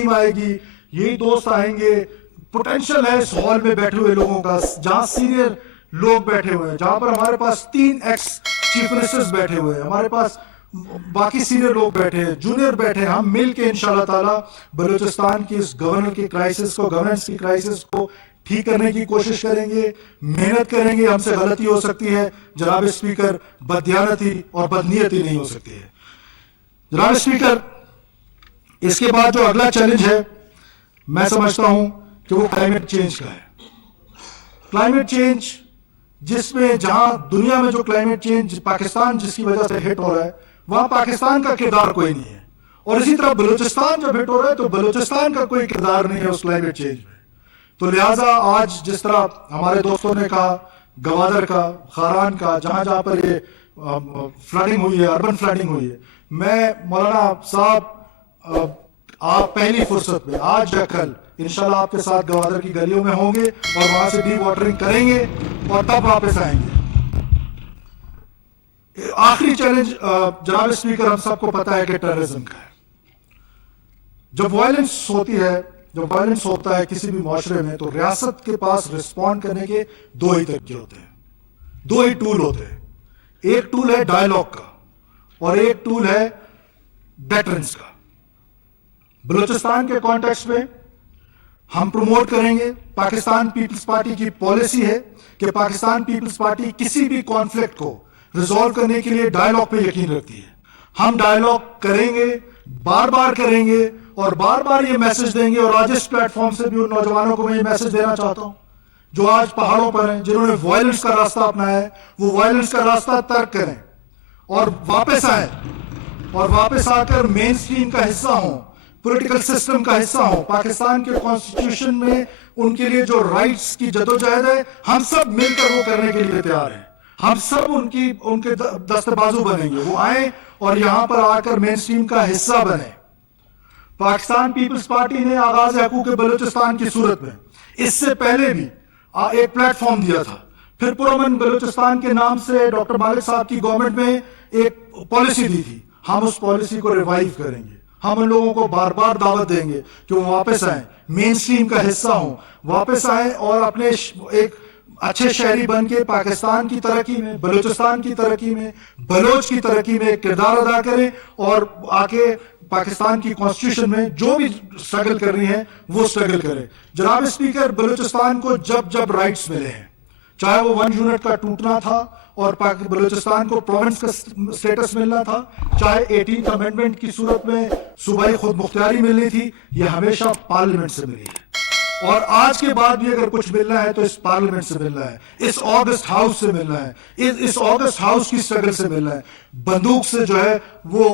Team आएगी, यही दोस्त आएंगे, पोटेंशियल है इस हॉल में बैठे हुए लोगों का, जहां सीनियर लोग बैठे हुए हैं, जहां पर हमारे पास 3 एक्स चीफ मिनिस्टर्स बैठे हुए हैं, हमारे पास बाकी सीनियर लोग बैठे हैं, जूनियर बैठे हैं, हम मिल के इंशाल्लाह ताला बलूचिस्तान की इस गवर्नेंस की क्राइसिस को ठीक करने की कोशिश करेंगे, मेहनत करेंगे। हमसे गलती हो सकती है जनाब स्पीकर, बददियानती और बदनीयती नहीं हो सकती है। जनाब स्पीकर, इसके बाद जो अगला चैलेंज है, मैं समझता हूं कि वो क्लाइमेट चेंज का है। क्लाइमेट चेंज जिसमें, जहां दुनिया में जो क्लाइमेट चेंज पाकिस्तान जिसकी वजह से हिट हो रहा है, वहां पाकिस्तान का किरदार कोई नहीं है, और इसी तरह बलूचिस्तान जब हिट हो रहा है तो बलूचिस्तान का कोई किरदार नहीं है उस क्लाइमेट चेंज में। तो लिहाजा आज जिस तरह हमारे दोस्तों ने कहा, गवादर का, खारान का, जहां जहां पर ये फ्लडिंग हुई है, अर्बन फ्लडिंग हुई है, मैं मौलाना साहब आप पहली फुर्सत में आज या कल इंशाल्लाह आपके साथ गवादर की गलियों में होंगे और वहां से डी वाटरिंग करेंगे और तब वापस आएंगे। आखिरी चैलेंज जनाब स्पीकर, हम सबको पता है कि टेररिज्म का है। जब वायलेंस होता है किसी भी मुआशरे में, तो रियासत के पास रिस्पॉन्ड करने के 2 ही तरीके होते हैं, 2 ही टूल होते हैं। एक टूल है डायलॉग का और एक टूल है डेटरेंस का। बलूचिस्तान के कॉन्टेक्स्ट में हम प्रमोट करेंगे, पाकिस्तान पीपल्स पार्टी की पॉलिसी है कि पाकिस्तान पीपल्स पार्टी किसी भी कॉन्फ्लिक्ट को रिजॉल्व करने के लिए डायलॉग पे यकीन रखती है। हम डायलॉग करेंगे, बार बार करेंगे और बार बार ये मैसेज देंगे। और आज इस प्लेटफॉर्म से भी उन नौजवानों को मैं ये मैसेज देना चाहता हूं जो आज पहाड़ों पर हैं, जिन्होंने वायलेंस का रास्ता अपनाया है, वो वायलेंस का रास्ता तर्क करें और वापस आए, और वापस आकर मेन स्ट्रीम का हिस्सा हों, पॉलिटिकल सिस्टम का हिस्सा हो। पाकिस्तान के कॉन्स्टिट्यूशन में उनके लिए जो राइट्स की जदोजहद है, हम सब मिलकर वो करने के लिए तैयार हैं। हम सब उनके दस्तबाजू बनेंगे, वो आए और यहां पर आकर मेन स्ट्रीम का हिस्सा बने। पाकिस्तान पीपल्स पार्टी ने आगाज हकूक बलूचिस्तान की सूरत में इससे पहले भी एक प्लेटफॉर्म दिया था, फिर पुरअमन बलूचिस्तान के नाम से डॉक्टर मालिक साहब की गवर्नमेंट में एक पॉलिसी दी थी। हम उस पॉलिसी को रिवाइव करेंगे, हम उन लोगों को बार बार दावत देंगे कि वो वापस आए, मेन स्ट्रीम का हिस्सा हो, वापस आए और अपने एक अच्छे शहरी बन के पाकिस्तान की तरक्की में, बलूचिस्तान की तरक्की में, बलोच की तरक्की में एक किरदार अदा करें और आके पाकिस्तान की कॉन्स्टिट्यूशन में जो भी स्ट्रगल करनी है वो स्ट्रगल करें। जनाब स्पीकर, बलूचिस्तान को जब जब राइट्स मिले हैं, चाहे वो 1 यूनिट का टूटना था और बलूचिस्तान को प्रोविंस का स्टेटस मिलना था, चाहे 18th अमेंडमेंट की सूरत में सूबाई खुद मुख्तियारी मिलनी थी, ये हमेशा पार्लियामेंट से मिली है। और आज के बाद भी अगर कुछ मिलना है तो इस पार्लियामेंट से मिलना है, इस ऑगस्ट हाउस से मिलना है, इस ऑगस्ट हाउस की स्ट्रगल से मिलना है। बंदूक से जो है वो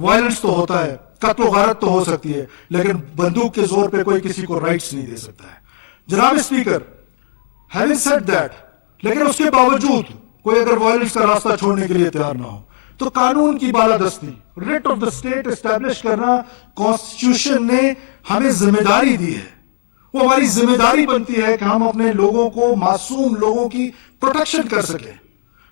वायलेंस तो होता है, कत्ल गारत तो हो सकती है, लेकिन बंदूक के जोर पे कोई किसी को राइट्स नहीं दे सकता है। जनाब स्पीकर, हैविंग सेड दैट, लेकिन उसके बावजूद कोई अगर वायलेंस का रास्ता छोड़ने के लिए तैयार ना हो तो कानून की बालादस्ती, writ of the state establish करना कॉन्स्टिट्यूशन ने हमें जिम्मेदारी दी है। वो हमारी जिम्मेदारी बनती है कि हम अपने लोगों को, मासूम लोगों की प्रोटेक्शन कर सकें,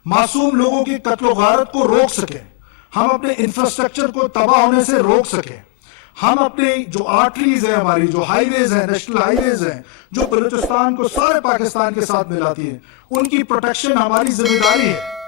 मासूम लोगों की कत्ल गारत को रोक सकें, हम अपने इंफ्रास्ट्रक्चर को तबाह होने से रोक सकें, हम अपने जो आर्टरीज हैं, हमारी जो हाईवेज हैं, नेशनल हाईवेज हैं, जो बलूचिस्तान को सारे पाकिस्तान के साथ मिलाती है, उनकी प्रोटेक्शन हमारी जिम्मेदारी है।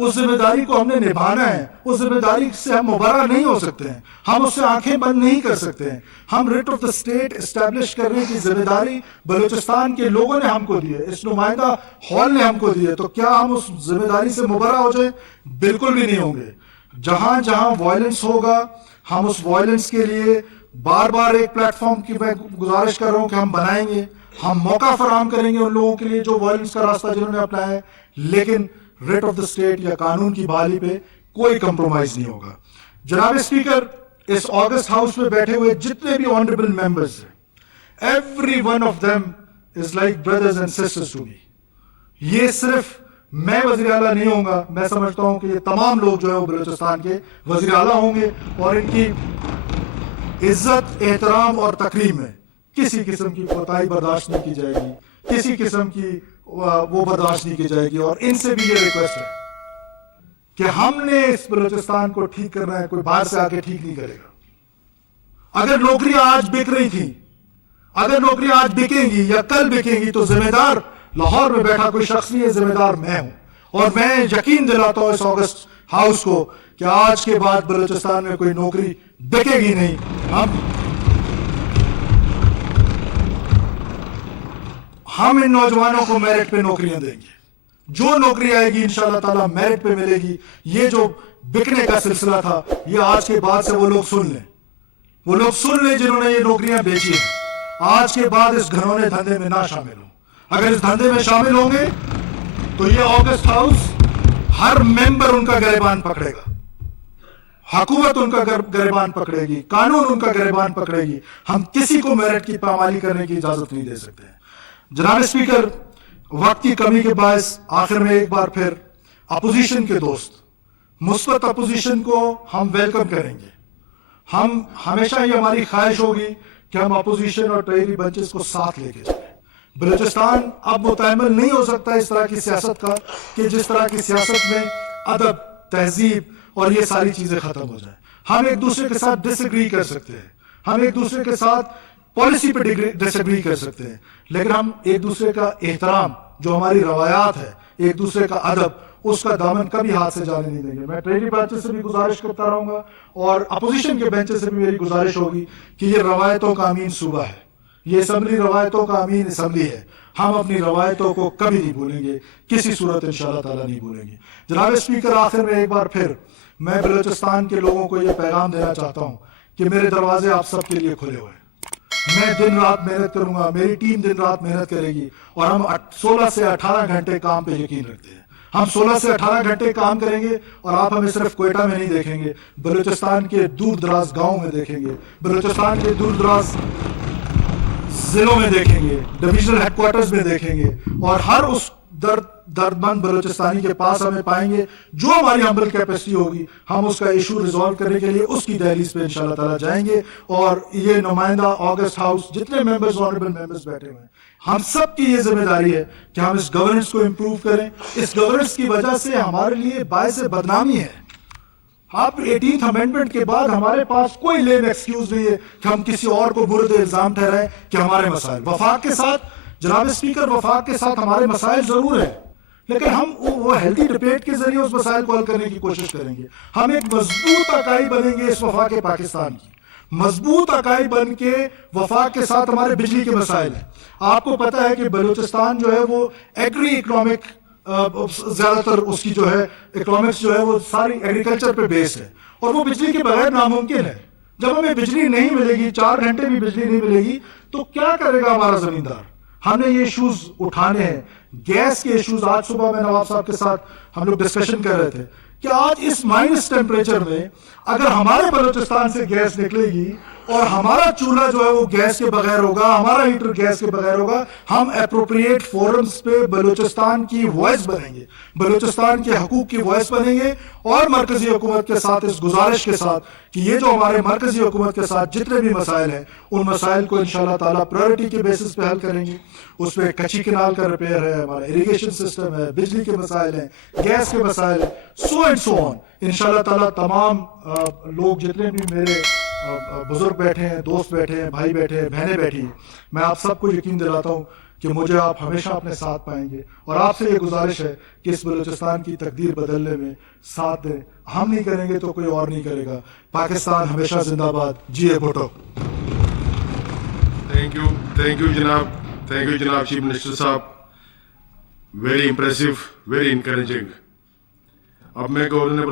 उस जिम्मेदारी को हमने निभाना है। उस जिम्मेदारी से हम मुबर्रा नहीं हो सकते हैं, हम उससे आंखें बंद नहीं कर सकते हैं। हम writ of the state establish करने की जिम्मेदारी बलूचिस्तान के लोगों ने हमको दी है, इस नुमाइंदा हॉल ने हमको दी है। तो क्या हम उस जिम्मेदारी से मुबर्रा हो जाए? बिल्कुल भी नहीं होंगे। जहां जहां वायलेंस होगा, हम उस वायलेंस के लिए बार बार एक प्लेटफॉर्म की मैं गुजारिश कर रहा हूं कि हम बनाएंगे, हम मौका फराहम करेंगे उन लोगों के लिए जो वायलेंस का रास्ता जिन्होंने अपनाया है, लेकिन रेट ऑफ द स्टेट या कानून की बहाली पे कोई कंप्रोमाइज नहीं होगा। जनाब स्पीकर, इस ऑगस्ट हाउस में बैठे हुए जितने भी ऑनरेबल मेंबर्स हैं, every one of them is like brothers and sisters to me. ये सिर्फ मैं वजीर आला नहीं होगा, मैं समझता हूं कि ये तमाम लोग जो है वो बलूचिस्तान के वजीर आला होंगे और इनकी इज्जत, एहतराम और तकरीम में किसी किस्म की कोताही बर्दाश्त नहीं की जाएगी, किसी किस्म की वो बर्दाश्त नहीं की जाएगी। और इनसे भी ये रिक्वेस्ट है कि हमने इस बलूचिस्तान को ठीक करना है, कोई बाहर से आके ठीक नहीं करेगा। अगर नौकरियां आज बिक रही थी, अगर नौकरियां आज बिकेंगी या कल बिकेंगी, तो जिम्मेदार लाहौर में बैठा कोई शख्स नहीं है, जिम्मेदार मैं हूं। और मैं यकीन दिलाता हूं इस ऑगस्ट हाउस को कि आज के बाद बलूचिस्तान में कोई नौकरी बिकेगी नहीं। हम इन नौजवानों को मेरिट पे नौकरियां देंगे। जो नौकरी आएगी इंशाअल्लाह ताला मेरिट पे मिलेगी। ये जो बिकने का सिलसिला था, ये आज के बाद से वो लोग सुन लें, वो लोग सुन लें जिन्होंने ये नौकरियां बेची हैं। आज के बाद इस घिनौने धंधे में ना शामिल हो। अगर इस धंधे में शामिल होंगे तो ये ऑगस्ट हाउस हर मेंबर उनका गिरबान पकड़ेगा, हुकूमत उनका गिरबान पकड़ेगी, कानून उनका गिरबान पकड़ेगी। हम किसी को मेरिट की पामाली करने की इजाजत नहीं दे सकते। जनाब स्पीकर, वक्त की कमी के बायस आखिर में एक बार फिर अपोजिशन के दोस्त, मुस्बत अपोजिशन को हम वेलकम करेंगे। हम हमेशा ये हमारी ख्वाहिश होगी कि हम अपोजिशन और ट्रेजरी बेंचेस को साथ लेके चलें। बलूचिस्तान अब मुतहम्मिल नहीं हो सकता इस तरह की सियासत का कि जिस तरह की सियासत में अदब, तहजीब और ये सारी चीजें खत्म हो जाए। हम एक दूसरे के साथ डिसएग्री कर सकते हैं, हम एक दूसरे के साथ पॉलिसी पे डिसएग्री कर सकते हैं, लेकिन हम एक दूसरे का एहतराम, जो हमारी रवायात है, एक दूसरे का अदब, उसका दामन कभी हाथ से जाने नहीं देंगे। मैं ट्रेजरी बेंचेस से भी गुजारिश करता रहूंगा और अपोजिशन के बेंचेस से भी मेरी गुजारिश होगी कि ये रवायतों का अमीन सूबा है, ये असम्बली रवायतों का अमीन असम्बली है। हम अपनी रवायतों को कभी नहीं भूलेंगे, किसी सूरत इंशाअल्लाह ताला नहीं भूलेंगे। जनाब स्पीकर, आखिर में एक बार फिर मैं बलूचिस्तान के लोगों को ये पैगाम देना चाहता हूँ कि मेरे दरवाजे आप सबके लिए खुले हुए हैं। मैं दिन रात मेहनत करूंगा, मेरी टीम दिन रात मेहनत करेगी और हम 16 से 18 घंटे काम पे यकीन रखते हैं। हम 16 से 18 घंटे काम करेंगे और आप हमें सिर्फ क्वेटा में नहीं देखेंगे, बलूचिस्तान के दूर दराज गाँव में देखेंगे, बलूचिस्तान के दूर दराज जिलों में देखेंगे, डिविजनल हेडक्वार्टर्स में देखेंगे और हर उस दर्दमंद बलूचिस्तानी के पास हमें पाएंगे। जो हमारी हम्बल कैपेसिटी होगी, हम उसका इशू रिजॉल्व करने के लिए उसकी दहलीज पे इंशाअल्लाह ताला जाएंगे। और ये नुमाइंदा ऑगस्ट हाउस, जितने मेंबर्स, ऑनरेबल मेंबर्स बैठे हुए हैं, हम सब की ये जिम्मेदारी है कि हम इस गवर्नेंस को इंप्रूव करें। इस गवर्नेंस की वजह से हमारे लिए बायस बदनामी है। आप 18th अमेंडमेंट के बाद हमारे पास कोई लेम एक्सक्यूज नहीं है कि हम किसी और को बुरद इल्जाम ठहराएं कि हमारे मसाइल। वफाक के साथ, जनाब स्पीकर, वफाक के साथ हमारे मसाइल जरूर है, लेकिन हम वो हेल्थी डिबेट के जरिए उस मसाइल को हल करने की कोशिश करेंगे। हम एक मजबूत इकाई बनेंगे इस वफाक पाकिस्तान की, मजबूत इकाई बन के वफाक के साथ हमारे बिजली के मसाइल हैं। आपको पता है कि बलूचिस्तान जो है वो एग्री इकोनॉमिक, ज्यादातर उसकी जो है इकोनॉमिक्स जो है वो सारी एग्रीकल्चर पे बेस्ड है और वो बिजली के बगैर नामुमकिन है। जब हमें बिजली नहीं मिलेगी, 4 घंटे भी बिजली नहीं मिलेगी, तो क्या करेगा हमारा जमींदार? हमने ये इश्यूज उठाने हैं। गैस के इश्यूज, आज सुबह मैं नवाब साहब के साथ हम लोग डिस्कशन कर रहे थे कि आज इस माइनस टेम्परेचर में अगर हमारे बलूचिस्तान से गैस निकलेगी और हमारा चूल्हा जो है वो गैस के बगैर होगा, हमारा हीटर गैस के बगैर होगा, हम एप्रोप्रिएट फोरम्स पे बलूचिस्तान की वॉइस बनेंगे, बलूचिस्तान के हकूक की वॉइस बनेंगे। और मरकजी हुकूमत के साथ इस गुजारिश के साथ कि ये जो हमारे मरकजी हुकूमत के साथ जितने भी मसाइल हैं, उन मसाइल को इंशाअल्लाह ताला प्रायोरिटी के बेसिस पे हल करेंगे। उसमें कच्ची किनाल का रिपेयर है, हमारा इरिगेशन सिस्टम है, बिजली के मसाइल हैं, गैस के मसाइल हैं, सो एंड सो ऑन। इंशाअल्लाह ताला तमाम लोग, जितने भी मेरे बुजुर्ग बैठे हैं, दोस्त बैठे हैं, भाई बैठे हैं, बहनें बैठी हैं, मैं आप सबको यकीन दिलाता हूँ कि मुझे आप हमेशा अपने साथ पाएंगे। और आपसे ये गुजारिश है कि इस बलूचिस्तान की तकदीर बदलने में साथ दें। हम नहीं करेंगे तो कोई और नहीं करेगा। पाकिस्तान हमेशा जिंदाबाद। जी भुट्टो। थैंक यू जनाब चीफ मिनिस्टर साहब। Very impressive, very encouraging. अब मैं गवर्नर